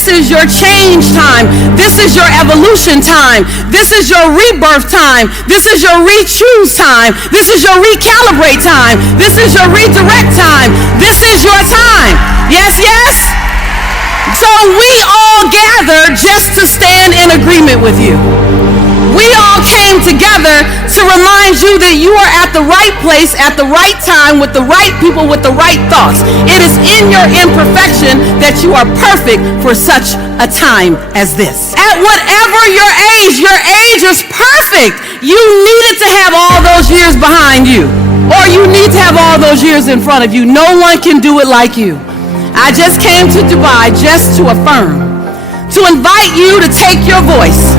This is your change time. This is your evolution time. This is your rebirth time. This is your re-choose time. This is your recalibrate time. This is your redirect time. This is your time. Yes, yes? So we all gathered just to stand in agreement with you. We all came together to remind you that you are at the right place at the right time with the right people with the right thoughts. It is in your imperfection that you are perfect for such a time as this. At whatever your age is perfect. You needed to have all those years behind you, or you need to have all those years in front of you. No one can do it like you. I just came to Dubai just to affirm, to invite you to take your voice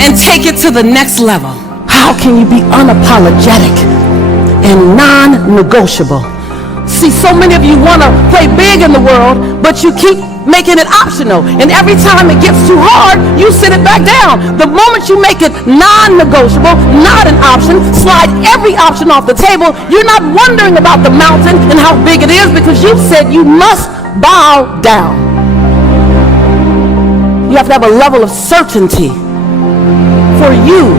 and take it to the next level. How can you be unapologetic and non-negotiable? See, so many of you want to play big in the world, but you keep making it optional. And every time it gets too hard, you sit it back down. The moment you make it non-negotiable, not an option, slide every option off the table, you're not wondering about the mountain and how big it is, because you said you must bow down. You have to have a level of certainty for you.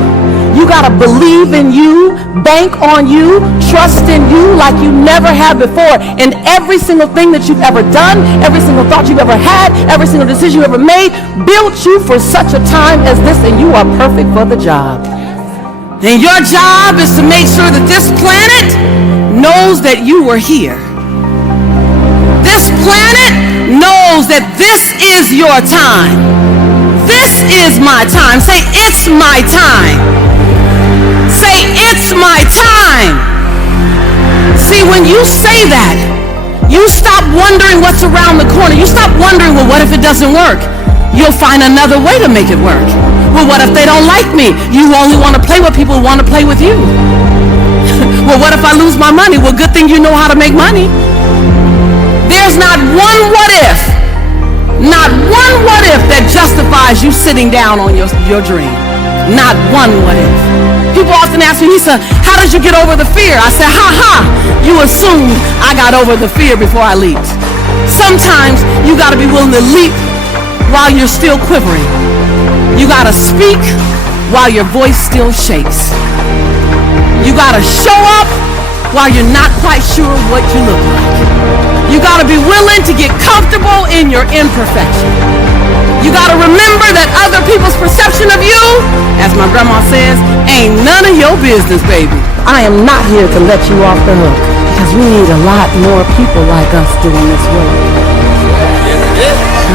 You got to believe in you, bank on you, trust in you like you never have before. And every single thing that you've ever done, every single thought you've ever had, every single decision you ever made, built you for such a time as this, and you are perfect for the job. And your job is to make sure that this planet knows that you were here. This planet knows that this is your time. This is my time. Say, it's my time. Say, it's my time. See, when you say that, you stop wondering what's around the corner. You stop wondering, well, what if it doesn't work? You'll find another way to make it work. Well, what if they don't like me? You only want to play with people who want to play with you. Well, what if I lose my money? Well, good thing you know how to make money. There's not one what if. Not one what if that justifies you sitting down on your dream. Not one what if. People often ask me, he said, how did you get over the fear? I said, you assumed I got over the fear before I leaped. Sometimes you got to be willing to leap while you're still quivering. You got to speak while your voice still shakes. You got to show up while you're not quite sure what you look like. You got to be willing to get comfortable in your imperfection. You got to remember that other people's perception of you, as my grandma says, ain't none of your business, baby. I am not here to let you off the hook, because we need a lot more people like us doing this work.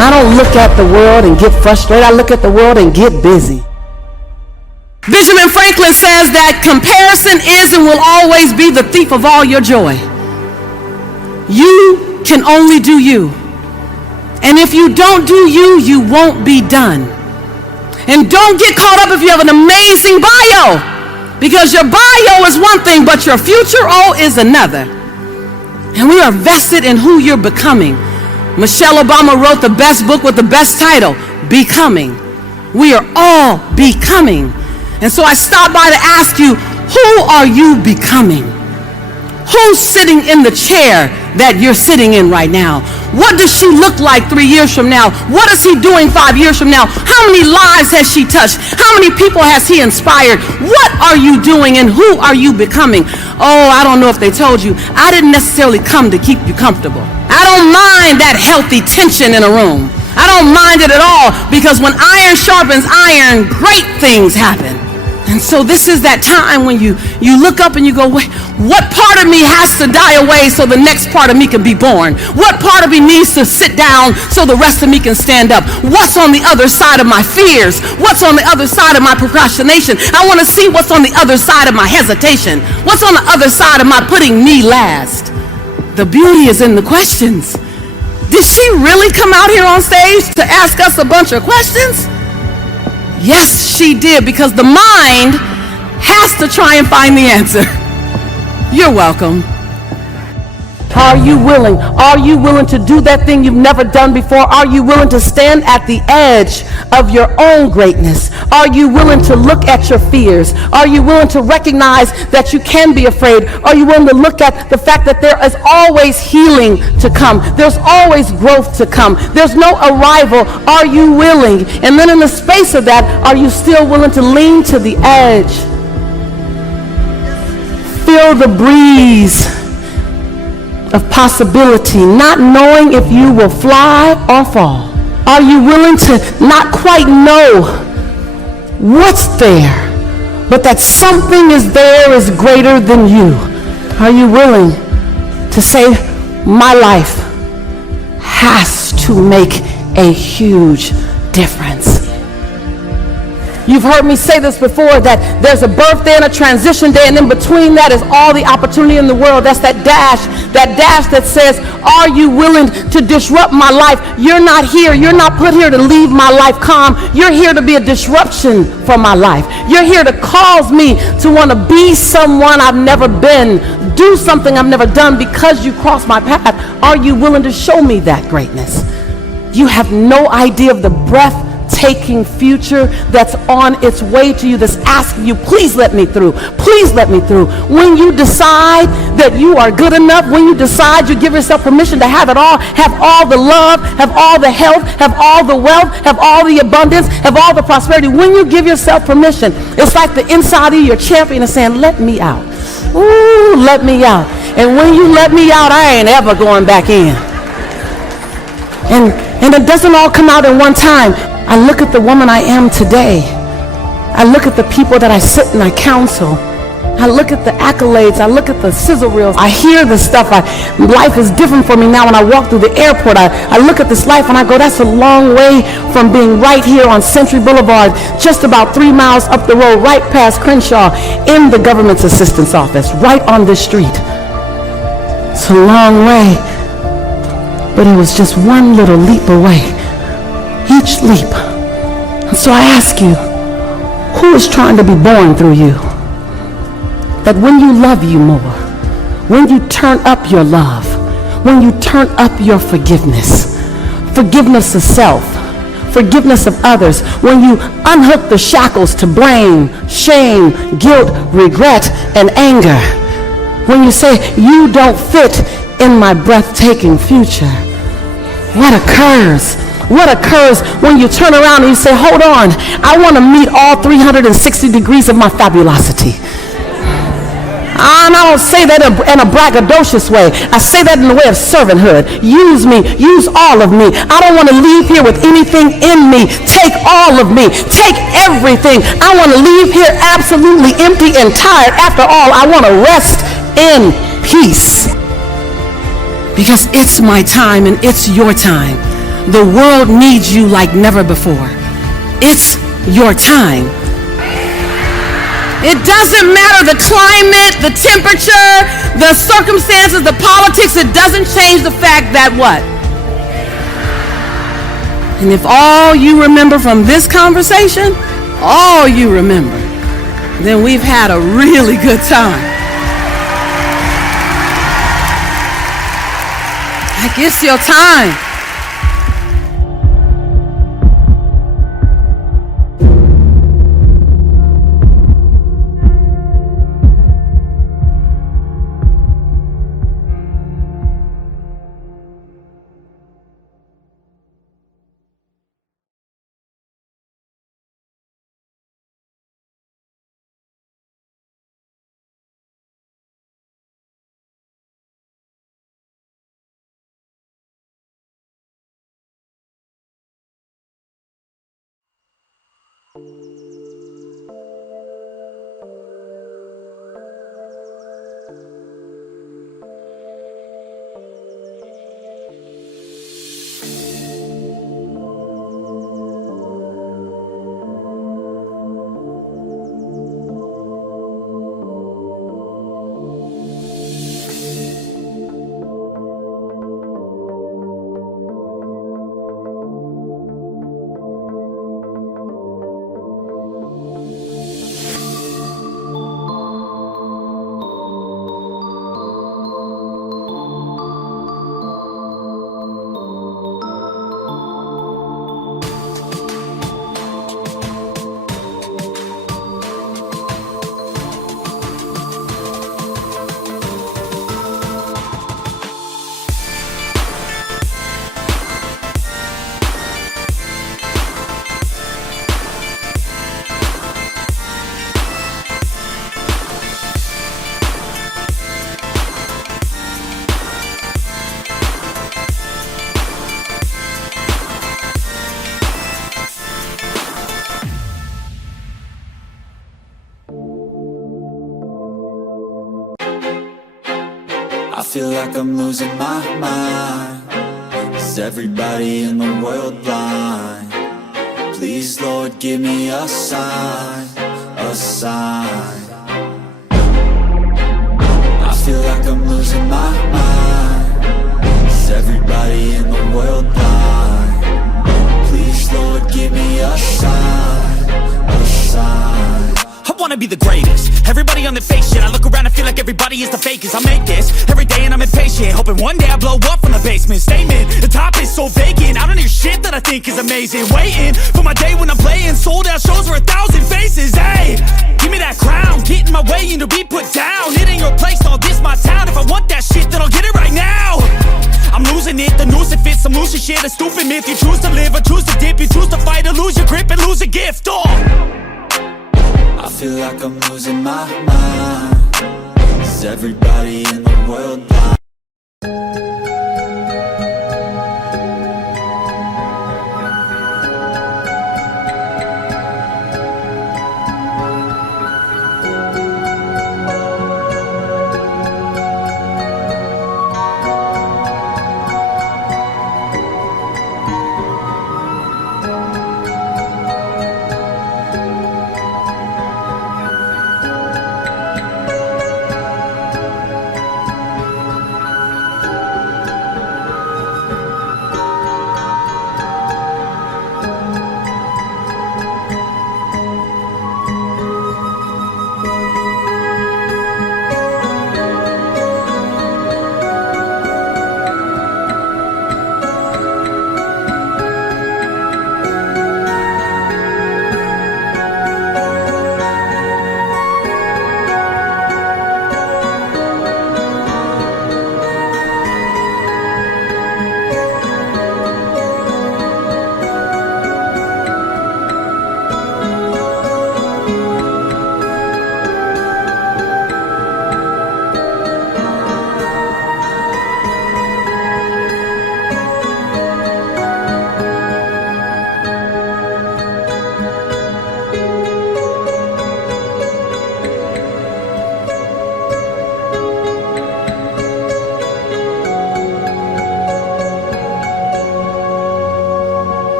I don't look at the world and get frustrated. I look at the world and get busy. Benjamin Franklin says that comparison is and will always be the thief of all your joy. You can only do you. And if you don't do you, you won't be done. And don't get caught up if you have an amazing bio, because your bio is one thing, but your future is another. And we are vested in who you're becoming. Michelle Obama wrote the best book with the best title, Becoming. We are all becoming. And so I stopped by to ask you, who are you becoming? Who's sitting in the chair that you're sitting in right now? What does she look like 3 years from now? What is he doing 5 years from now? How many lives has she touched? How many people has he inspired? What are you doing and who are you becoming? Oh, I don't know if they told you, I didn't necessarily come to keep you comfortable. I don't mind that healthy tension in a room. I don't mind it at all, because when iron sharpens iron, great things happen. And so this is that time when you look up and you go, wait, what part of me has to die away so the next part of me can be born? What part of me needs to sit down so the rest of me can stand up? What's on the other side of my fears? What's on the other side of my procrastination? I want to see what's on the other side of my hesitation. What's on the other side of my putting me last? The beauty is in the questions. Did she really come out here on stage to ask us a bunch of questions? Yes, she did, because the mind has to try and find the answer. You're welcome. Are you willing? Are you willing to do that thing you've never done before? Are you willing to stand at the edge of your own greatness? Are you willing to look at your fears? Are you willing to recognize that you can be afraid? Are you willing to look at the fact that there is always healing to come? There's always growth to come. There's no arrival. Are you willing? And then in the space of that, are you still willing to lean to the edge? Feel the breeze of possibility, not knowing if you will fly or fall. Are you willing to not quite know what's there, but that something is there is greater than you? Are you willing to say, my life has to make a huge difference? You've heard me say this before, that there's a birthday and a transition day, and in between that is all the opportunity in the world. That's that dash that says, are you willing to disrupt my life? You're not here. You're not put here to leave my life calm. You're here to be a disruption for my life. You're here to cause me to want to be someone I've never been, do something I've never done because you crossed my path. Are you willing to show me that greatness? You have no idea of the breathtaking future that's on its way to you, that's asking you, please let me through. Please let me through. When you decide that you are good enough, when you decide you give yourself permission to have it all, have all the love, have all the health, have all the wealth, have all the abundance, have all the prosperity, when you give yourself permission, it's like the inside of your champion is saying, let me out. Ooh, let me out. And when you let me out, I ain't ever going back in. And it doesn't all come out in one time. I look at the woman I am today. I look at the people that I sit and I counsel. I look at the accolades. I look at the sizzle reels. I hear the stuff. Life is different for me now when I walk through the airport. I look at this life and I go, that's a long way from being right here on Century Boulevard, just about 3 miles up the road, right past Crenshaw, in the government's assistance office, right on this street. It's a long way, but it was just one little leap away. Each leap. And so I ask you, who is trying to be born through you? That when you love you more, when you turn up your love, when you turn up your forgiveness, forgiveness of self, forgiveness of others, when you unhook the shackles to blame, shame, guilt, regret, and anger, when you say, you don't fit in my breathtaking future, what occurs? What occurs when you turn around and you say, hold on, I want to meet all 360 degrees of my fabulosity. And I don't say that in a braggadocious way. I say that in the way of servanthood. Use me. Use all of me. I don't want to leave here with anything in me. Take all of me. Take everything. I want to leave here absolutely empty and tired. After all, I want to rest in peace. Because it's my time and it's your time. The world needs you like never before. It's your time. It doesn't matter the climate, the temperature, the circumstances, the politics. It doesn't change the fact that what? And if all you remember from this conversation, all you remember, then we've had a really good time. Like, it's your time. feel like I'm losing my mind. Is everybody in the world blind? Please, Lord, give me a sign, a sign. I feel like I'm losing my mind. Is everybody in the world blind? Please, Lord, give me a sign, a sign. I wanna be the greatest. Everybody on the fake shit. I look around and feel like everybody is the fakest. I make this every day and I'm impatient, hoping one day I blow up from the basement. Statement, the top is so vacant. I don't hear shit that I think is amazing. Waiting for my day when I'm playing sold out shows for 1,000 faces. Hey, give me that crown, get in my way and to be put down. It ain't your place, all this my town. If I want that shit, then I'll get it right now. I'm losing it, the noose it fits, some losing shit. A stupid myth, you choose to live or choose to dip. You choose to fight or lose your grip and lose a gift. I feel like I'm losing my mind. Is everybody in the world blind?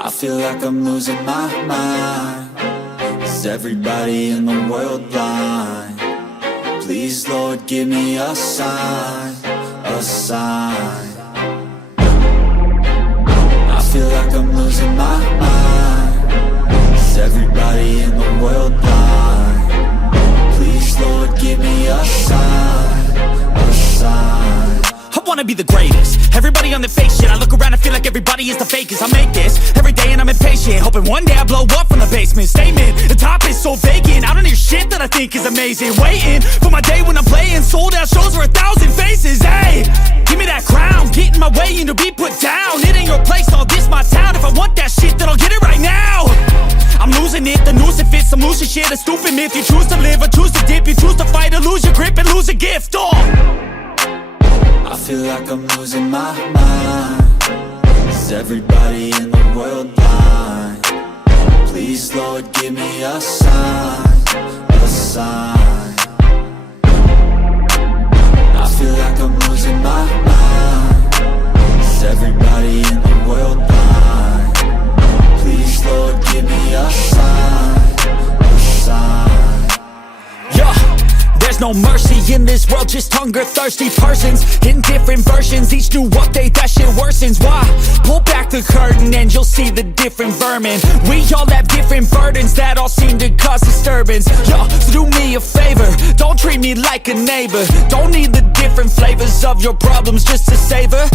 I feel like I'm losing my mind. Is everybody in the world blind? Please, Lord, give me a sign, a sign. I feel like I'm losing my mind. Is everybody in the world blind? Please, Lord, give me a sign, a sign. I wanna be the greatest. Everybody on the fake shit. I look around and feel like everybody is the fakest. I make this every day and I'm impatient, hoping one day I blow up from the basement. Statement, the top is so vacant. I don't hear shit that I think is amazing. Waiting for my day when I'm playing sold out shows for 1,000 faces. Hey, give me that crown, get in my way and to be put down. It ain't your place, all this my town. If I want that shit, then I'll get it right now. I'm losing it, the noose it fits, some losing shit. A stupid myth, you choose to live or choose to dip. You choose to fight or lose your grip and lose a gift. I feel like I'm losing my mind. Is everybody in the world blind? Please, Lord, give me a sign, a sign. I feel like I'm losing my mind. Is everybody in the world blind? Please, Lord, give me a sign, a sign. Yeah. There's no mercy in this world, just hunger-thirsty persons in different versions, each new update, that shit worsens. Why? Pull back the curtain and you'll see the different vermin. We all have different burdens that all seem to cause disturbance. Yo, so do me a favor, don't treat me like a neighbor. Don't need the different flavors of your problems just to savor.